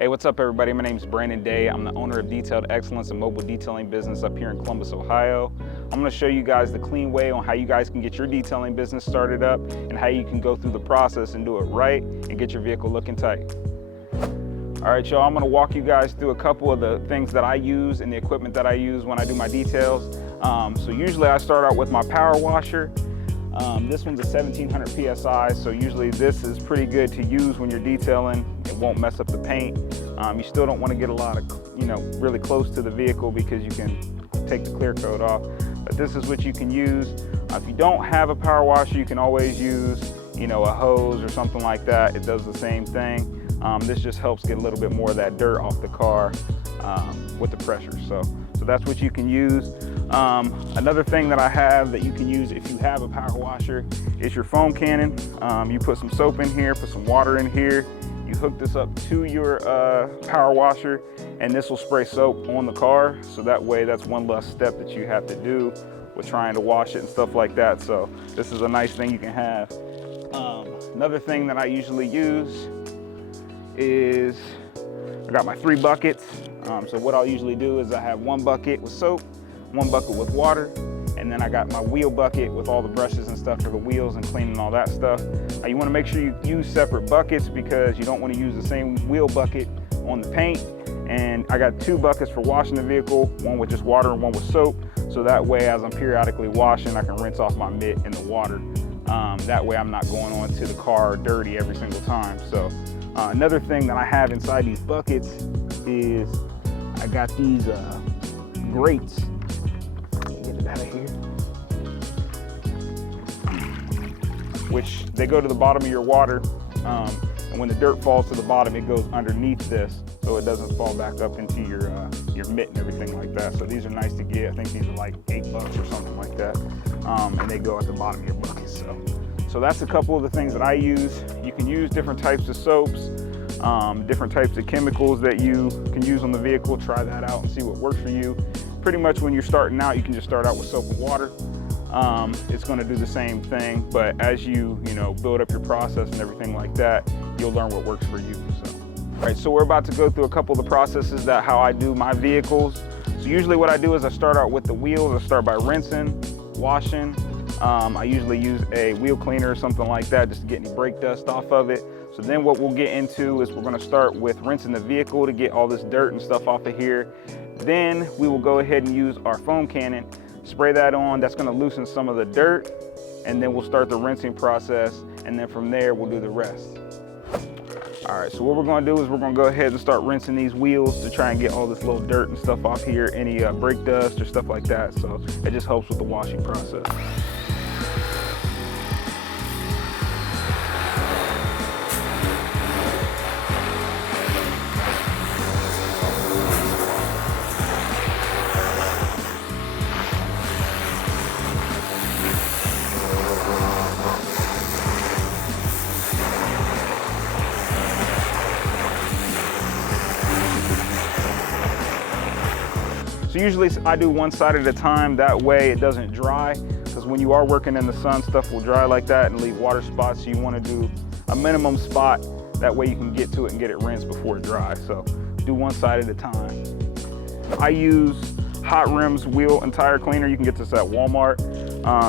Hey, what's up everybody? My name is Brandon Day. I'm the owner of Detailed Excellence, a mobile detailing business up here in Columbus, Ohio. I'm gonna show you guys the clean way on how you guys can get your detailing business started up and how you can go through the process and do it right and get your vehicle looking tight. All right, y'all, I'm gonna walk you guys through a couple of the things that I use and the equipment that I use when I do my details. So usually I start out with my power washer. This one's a 1700 PSI, so usually this is pretty good to use when you're detailing. It won't mess up the paint. You still don't want to get a lot of, really close to the vehicle because you can take the clear coat off. But this is what you can use. If you don't have a power washer, you can always use, a hose or something like that. It does the same thing. This just helps get a little bit more of that dirt off the car with the pressure. So that's what you can use. Another thing that I have that you can use if you have a power washer is your foam cannon. You put some soap in here, put some water in here. You hook this up to your power washer, and this will spray soap on the car. So that way, that's one less step that you have to do with trying to wash it and stuff like that. So this is a nice thing you can have. Another thing that I usually use is I got my 3 buckets. So what I'll usually do is I have 1 bucket with soap, 1 bucket with water, and then I got my wheel bucket with all the brushes and stuff for the wheels and cleaning all that stuff. You want to make sure you use separate buckets because you don't want to use the same wheel bucket on the paint. And I got 2 buckets for washing the vehicle, one with just water and one with soap. So that way, as I'm periodically washing, I can rinse off my mitt in the water. That way I'm not going on to the car dirty every single time. So another thing that I have inside these buckets is I got these grates. Get it out of here. Which they go to the bottom of your water, and when the dirt falls to the bottom, it goes underneath this, so it doesn't fall back up into your mitt and everything like that. So these are nice to get. I think these are like $8 or something like that, and they go at the bottom of your bucket. So that's a couple of the things that I use. You can use different types of soaps, different types of chemicals that you can use on the vehicle. Try that out and see what works for you. Pretty much when you're starting out, you can just start out with soap and water. It's going to do the same thing, but as you build up your process and everything like that, you'll learn what works for you. All right, so we're about to go through a couple of the processes that how I do my vehicles. So usually what I do is I start out with the wheels. I start by rinsing, washing. I usually use a wheel cleaner or something like that just to get any brake dust off of it. So then what we'll get into is we're going to start with rinsing the vehicle to get all this dirt and stuff off of here. Then we will go ahead and use our foam cannon, spray that on. That's going to loosen some of the dirt, and then we'll start the rinsing process, and then from there we'll do the rest. All right, so what we're going to do is we're going to go ahead and start rinsing these wheels to try and get all this little dirt and stuff off here, any brake dust or stuff like that. So it just helps with the washing process. So usually I do one side at a time, that way it doesn't dry, because when you are working in the sun, stuff will dry like that and leave water spots. So you want to do a minimum spot, that way you can get to it and get it rinsed before it dries. So do one side at a time. I use Hot Rims wheel and tire cleaner. You can get this at Walmart.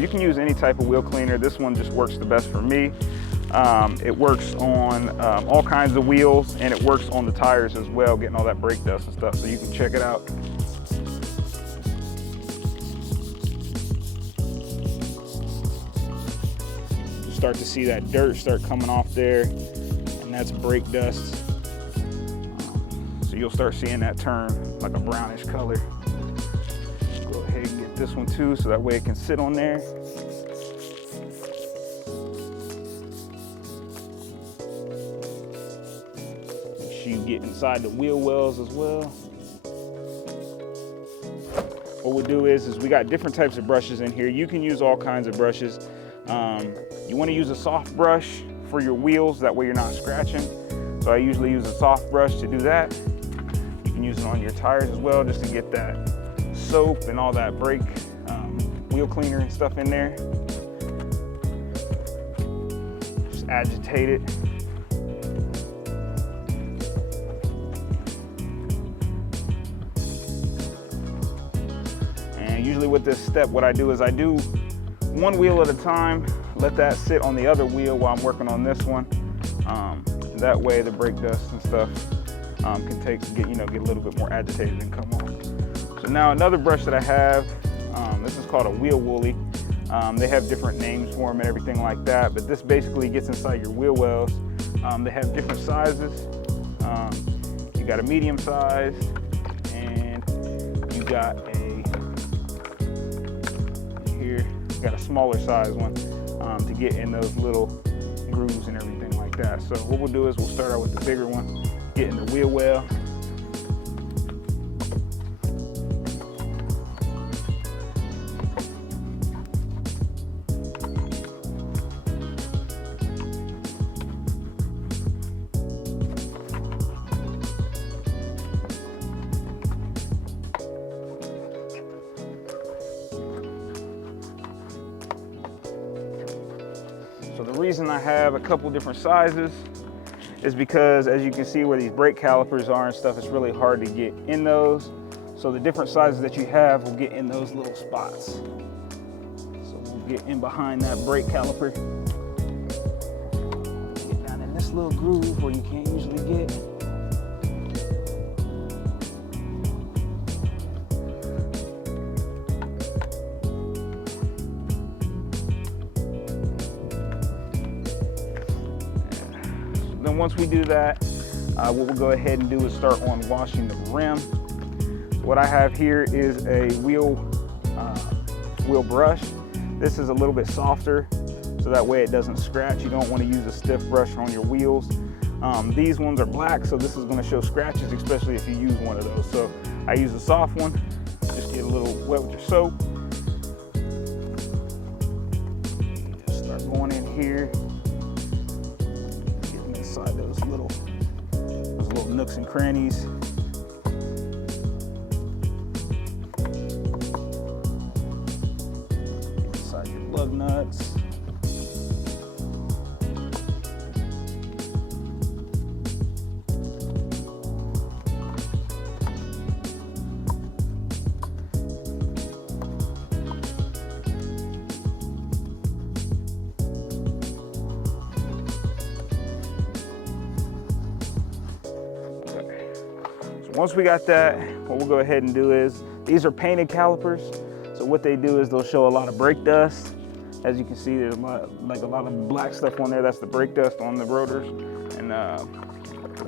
You can use any type of wheel cleaner. This one just works the best for me. It works on all kinds of wheels, and it works on the tires as well, getting all that brake dust and stuff. So you can check it out. Start to see that dirt start coming off there, and that's brake dust. So you'll start seeing that turn like a brownish color. Go ahead and get this one too, so that way it can sit on there. Make sure you get inside the wheel wells as well. What we'll do is we got different types of brushes in here. You can use all kinds of brushes. You want to use a soft brush for your wheels, that way you're not scratching. So I usually use a soft brush to do that. You can use it on your tires as well, just to get that soap and all that brake wheel cleaner and stuff in there. Just agitate it. Usually with this step, what I do is I do one wheel at a time, let that sit on the other wheel while I'm working on this one. That way the brake dust and stuff can get a little bit more agitated and come off. So now another brush that I have, this is called a wheel woolly. They have different names for them and everything like that, but this basically gets inside your wheel wells. They have different sizes. You got a medium size, and you got a smaller size one to get in those little grooves and everything like that. So what we'll do is we'll start out with the bigger one, get in the wheel well. So the reason I have a couple different sizes is because, as you can see where these brake calipers are and stuff, it's really hard to get in those. So the different sizes that you have will get in those little spots. So we'll get in behind that brake caliper. Get down in this little groove where you can't usually get. Then once we do that, what we'll go ahead and do is start on washing the rim. So what I have here is a wheel brush. This is a little bit softer, so that way it doesn't scratch. You don't want to use a stiff brush on your wheels. These ones are black, so this is going to show scratches, especially if you use one of those. So I use a soft one. Just get a little wet with your soap. Just start going in here. Inside those little nooks and crannies. Inside your lug nuts. Once we got that, what we'll go ahead and do is, these are painted calipers. So what they do is they'll show a lot of brake dust. As you can see, there's a lot of black stuff on there. That's the brake dust on the rotors and the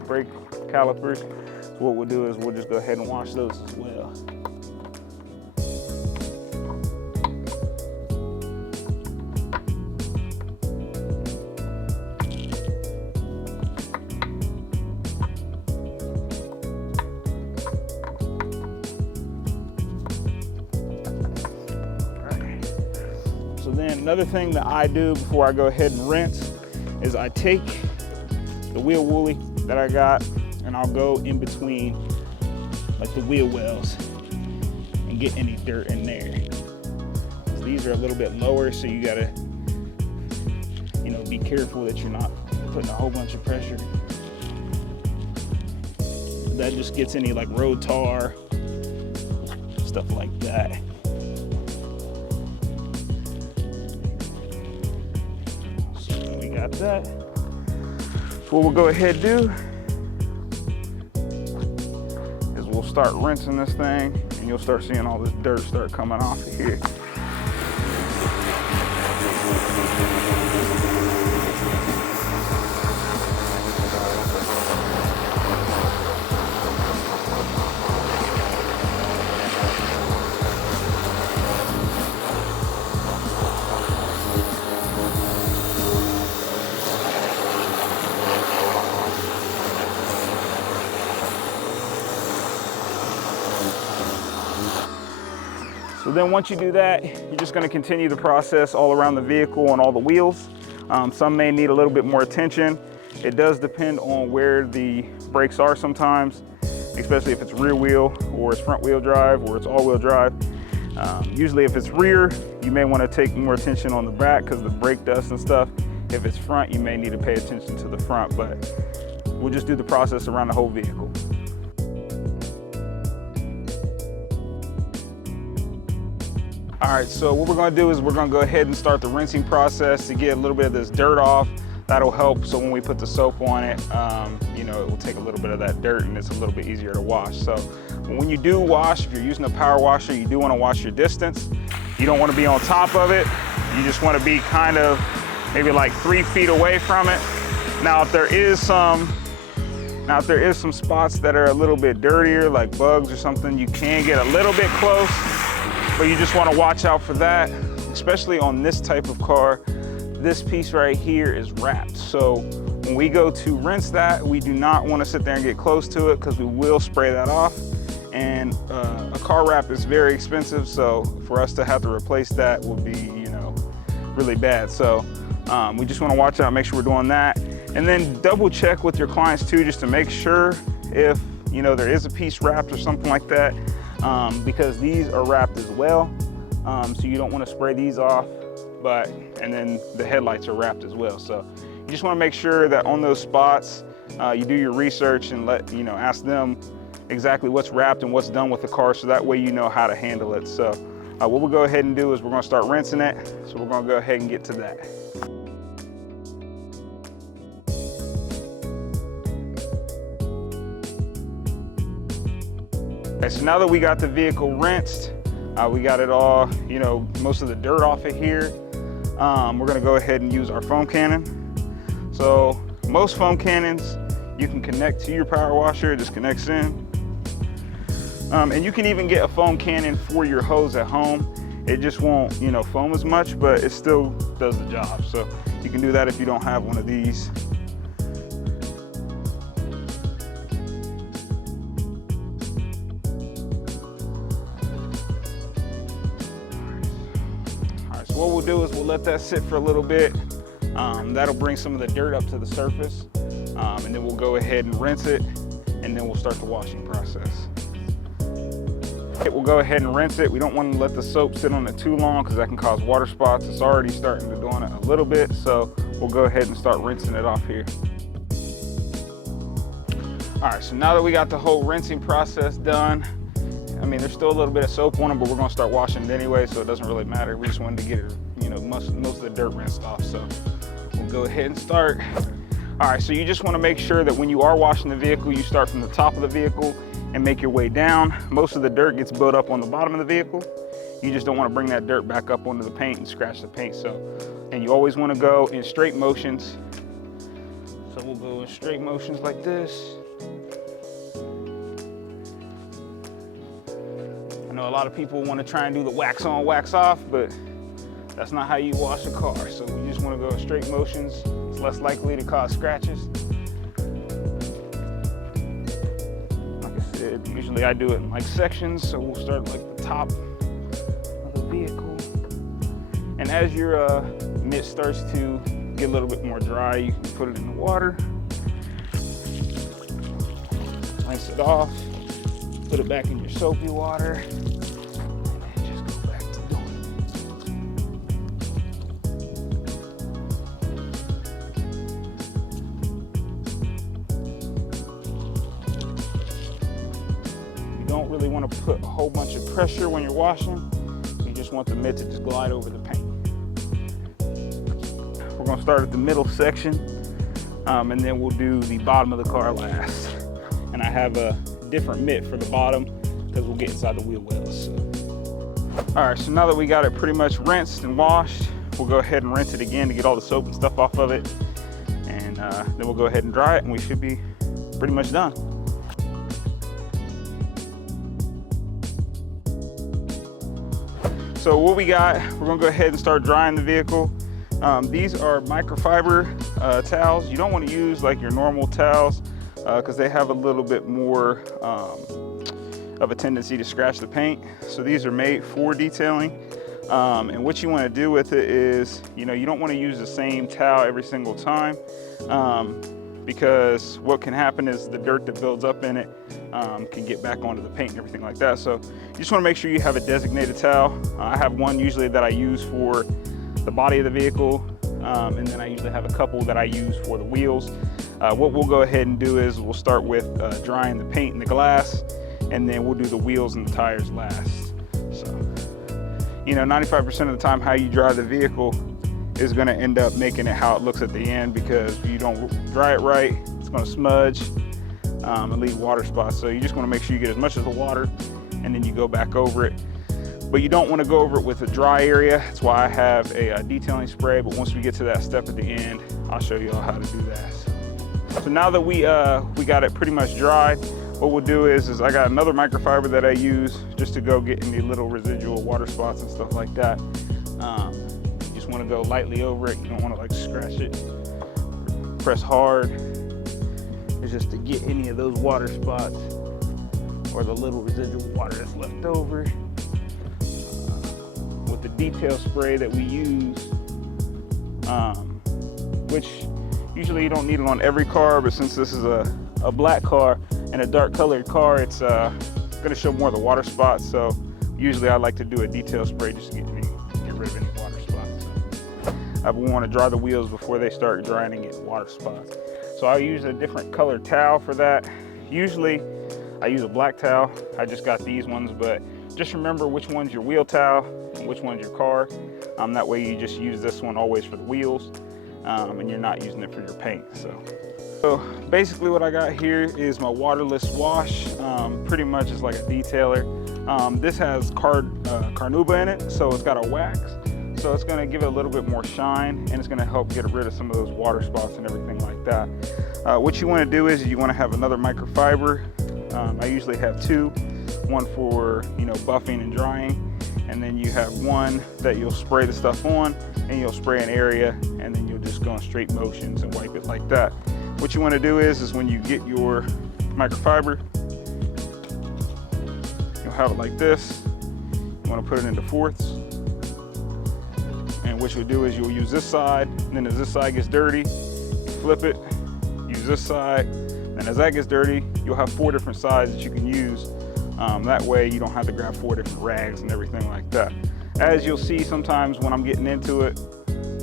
brake calipers. So what we'll do is we'll just go ahead and wash those as well. So then another thing that I do before I go ahead and rinse is I take the wheel woolly that I got and I'll go in between like the wheel wells and get any dirt in there. So these are a little bit lower, so you gotta, be careful that you're not putting a whole bunch of pressure. That just gets any like road tar, stuff like that. Got that. What we'll go ahead and do is we'll start rinsing this thing, and you'll start seeing all this dirt start coming off of here. So then once you do that, you're just going to continue the process all around the vehicle on all the wheels. Some may need a little bit more attention. It does depend on where the brakes are sometimes, especially if it's rear wheel or it's front wheel drive or it's all wheel drive. Usually if it's rear, you may want to take more attention on the back because of the brake dust and stuff. If it's front, you may need to pay attention to the front, but we'll just do the process around the whole vehicle. All right, so what we're gonna do is we're gonna go ahead and start the rinsing process to get a little bit of this dirt off. That'll help, so when we put the soap on it, you know, it will take a little bit of that dirt and it's a little bit easier to wash. So when you do wash, if you're using a power washer, you do wanna wash your distance. You don't wanna be on top of it. You just wanna be kind of maybe like 3 feet away from it. Now, if there is some spots that are a little bit dirtier, like bugs or something, you can get a little bit close, but you just wanna watch out for that, especially on this type of car. This piece right here is wrapped. So when we go to rinse that, we do not wanna sit there and get close to it because we will spray that off. And a car wrap is very expensive, so for us to have to replace that will be, you know, really bad. So we just wanna watch out, make sure we're doing that. And then double check with your clients too, just to make sure if, you know, there is a piece wrapped or something like that, because these are wrapped as well. So you don't wanna spray these off, and then the headlights are wrapped as well. So you just wanna make sure that on those spots, you do your research and ask them exactly what's wrapped and what's done with the car, so that way you know how to handle it. So what we'll go ahead and do is we're gonna start rinsing it. So we're gonna go ahead and get to that. Okay, so now that we got the vehicle rinsed, we got it all, you know, most of the dirt off of here. We're gonna go ahead and use our foam cannon. So most foam cannons, you can connect to your power washer, it just connects in. And you can even get a foam cannon for your hose at home. It just won't, you know, foam as much, but it still does the job. So you can do that if you don't have one of these. What we'll do is we'll let that sit for a little bit. That'll bring some of the dirt up to the surface. And then we'll go ahead and rinse it, and then we'll start the washing process. We'll go ahead and rinse it. We don't want to let the soap sit on it too long because that can cause water spots. It's already starting to do on it a little bit, so we'll go ahead and start rinsing it off here. All right, so now that we got the whole rinsing process done, I mean, there's still a little bit of soap on them, but we're gonna start washing it anyway, so it doesn't really matter. We just wanted to get it, you know, most of the dirt rinsed off. So we'll go ahead and start. All right, so you just wanna make sure that when you are washing the vehicle, you start from the top of the vehicle and make your way down. Most of the dirt gets built up on the bottom of the vehicle. You just don't wanna bring that dirt back up onto the paint and scratch the paint. And you always wanna go in straight motions. So we'll go in straight motions like this. I know a lot of people want to try and do the wax on, wax off, but that's not how you wash a car. So we just want to go in straight motions. It's less likely to cause scratches. Like I said, usually I do it in like sections. So we'll start like the top of the vehicle. And as your mitt starts to get a little bit more dry, you can put it in the water. Rinse it off. Put it back in your soapy water, and then just go back to doing it. You don't really want to put a whole bunch of pressure when you're washing. You just want the mitt to just glide over the paint. We're going to start at the middle section, and then we'll do the bottom of the car last. And I have a different mitt for the bottom because we'll get inside the wheel wells. So. All right, so now that we got it pretty much rinsed and washed, we'll go ahead and rinse it again to get all the soap and stuff off of it. And then we'll go ahead and dry it and we should be pretty much done. So what we got, we're gonna go ahead and start drying the vehicle. These are microfiber towels. You don't wanna use like your normal towels because they have a little bit more of a tendency to scratch the paint. So these are made for detailing. And what you want to do with it is, you don't want to use the same towel every single time because what can happen is the dirt that builds up in it can get back onto the paint and everything like that. So you just want to make sure you have a designated towel. I have one usually that I use for the body of the vehicle, and then I usually have a couple that I use for the wheels. What we'll go ahead and do is we'll start with drying the paint and the glass, and then we'll do the wheels and the tires last. So you know, 95% of the time how you dry the vehicle is going to end up making it how it looks at the end, because if you don't dry it right, it's going to smudge and leave water spots. So you just want to make sure you get as much of the water and then you go back over it. But you don't want to go over it with a dry area. That's why I have a detailing spray. But once we get to that step at the end, I'll show you all how to do that. So now that we got it pretty much dried, what we'll do is I got another microfiber that I use just to go get any little residual water spots and stuff like that. You just want to go lightly over it. You don't want to like scratch it, press hard. It's just to get any of those water spots or the little residual water that's left over. With the detail spray that we use, which usually you don't need it on every car, but since this is a black car and a dark colored car, it's gonna show more of the water spots. So usually I like to do a detail spray just to get rid of any water spots. I want to dry the wheels before they start drying and get water spots. So I use a different colored towel for that. Usually I use a black towel. I just got these ones, but just remember which one's your wheel towel and which one's your car. That way you just use this one always for the wheels, and you're not using it for your paint. So basically what I got here is my waterless wash. Pretty much is like a detailer. This has carnauba in it, so it's got a wax. So it's gonna give it a little bit more shine, and it's gonna help get rid of some of those water spots and everything like that. What you wanna do is you wanna have another microfiber. I usually have two, one for, you know, buffing and drying, and then you have one that you'll spray the stuff on, and you'll spray an area, and then you'll just go in straight motions and wipe it like that. What you wanna do is when you get your microfiber, you'll have it like this. You wanna put it into fourths. And what you'll do is you'll use this side, and then as this side gets dirty, you flip it, use this side, and as that gets dirty, you'll have 4 different sides that you can use. That way you don't have to grab 4 different rags and everything like that. As you'll see, sometimes when I'm getting into it,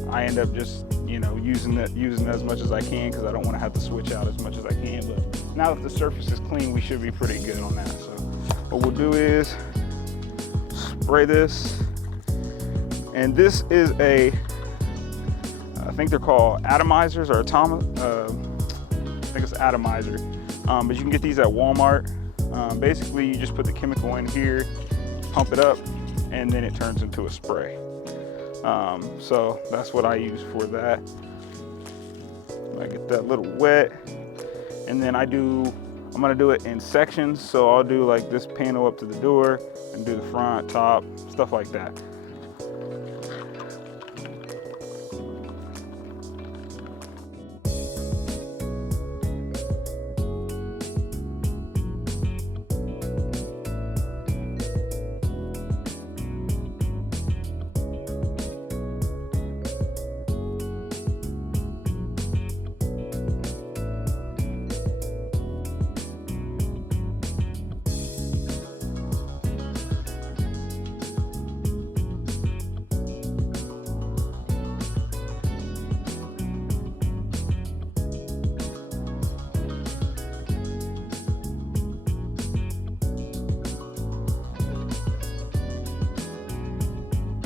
I end up just, you know, using it as much as I can, because I don't want to have to switch out as much as I can. But now that the surface is clean, we should be pretty good on that. So what we'll do is spray this. And this is I think they're called atomizers or I think it's atomizer. But you can get these at Walmart. Basically, you just put the chemical in here, pump it up, and then it turns into a spray. So that's what I use for that. I get that little wet, and then I'm gonna do it in sections. So I'll do like this panel up to the door, and do the front, top, stuff like that.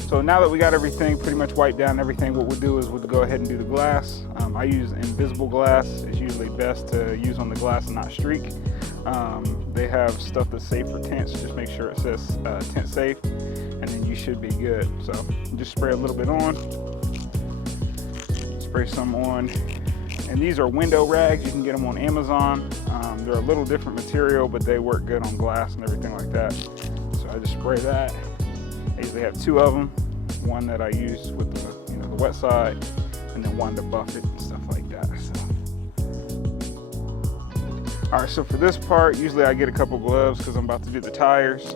So now that we got everything pretty much wiped down, everything, what we'll do is we'll go ahead and do the glass. I use invisible glass. It's usually best to use on the glass and not streak. They have stuff that's safe for tents. Just make sure it says tent safe, and then you should be good. So just spray a little bit on, spray some on. And these are window rags. You can get them on Amazon. They're a little different material, but they work good on glass and everything like that. So I just spray that. I usually have 2 of them. One that I use with the, the wet side, and then one to buff it and stuff like that. So. All right, so for this part, usually I get a couple gloves because I'm about to do the tires.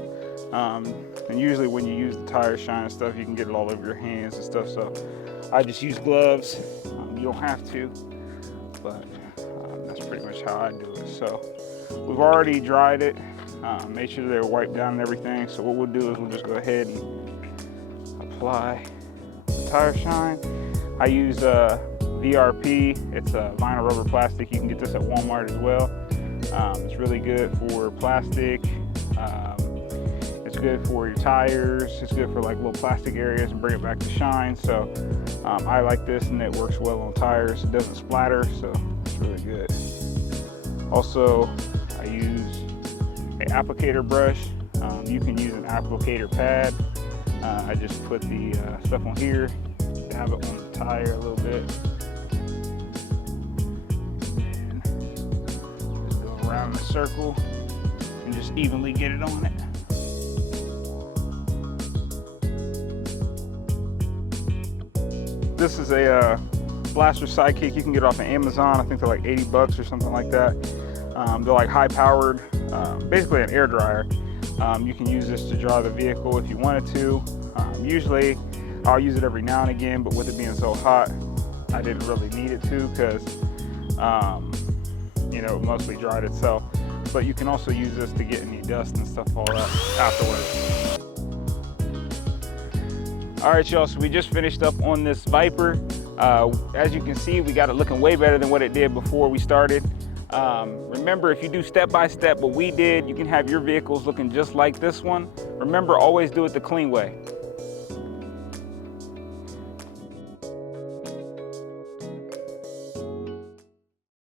And usually when you use the tire shine and stuff, you can get it all over your hands and stuff. So I just use gloves. You don't have to, but that's pretty much how I do it. So we've already dried it. Made sure they're wiped down and everything. So what we'll do is we'll just go ahead and apply the tire shine. I use VRP. It's a vinyl rubber plastic. You can get this at Walmart as well. It's really good for plastic. It's good for your tires. It's good for like little plastic areas and bring it back to shine. So I like this, and it works well on tires. It doesn't splatter, so it's really good. Also, I use an applicator brush. You can use an applicator pad. I just put the stuff on here, dab it on the tire a little bit, and just go around the circle and just evenly get it on it. This is a Blaster Sidekick. You can get it off of Amazon. I think they're like 80 bucks or something like that. They're like high powered, basically an air dryer. You can use this to dry the vehicle if you wanted to. Usually I'll use it every now and again, but with it being so hot, I didn't really need it to, because you know, it mostly dried itself. But you can also use this to get any dust and stuff all that afterwards. All right, y'all, so we just finished up on this Viper. As you can see, we got it looking way better than what it did before we started. Remember, if you do step-by-step what we did, you can have your vehicles looking just like this one. Remember, always do it the clean way.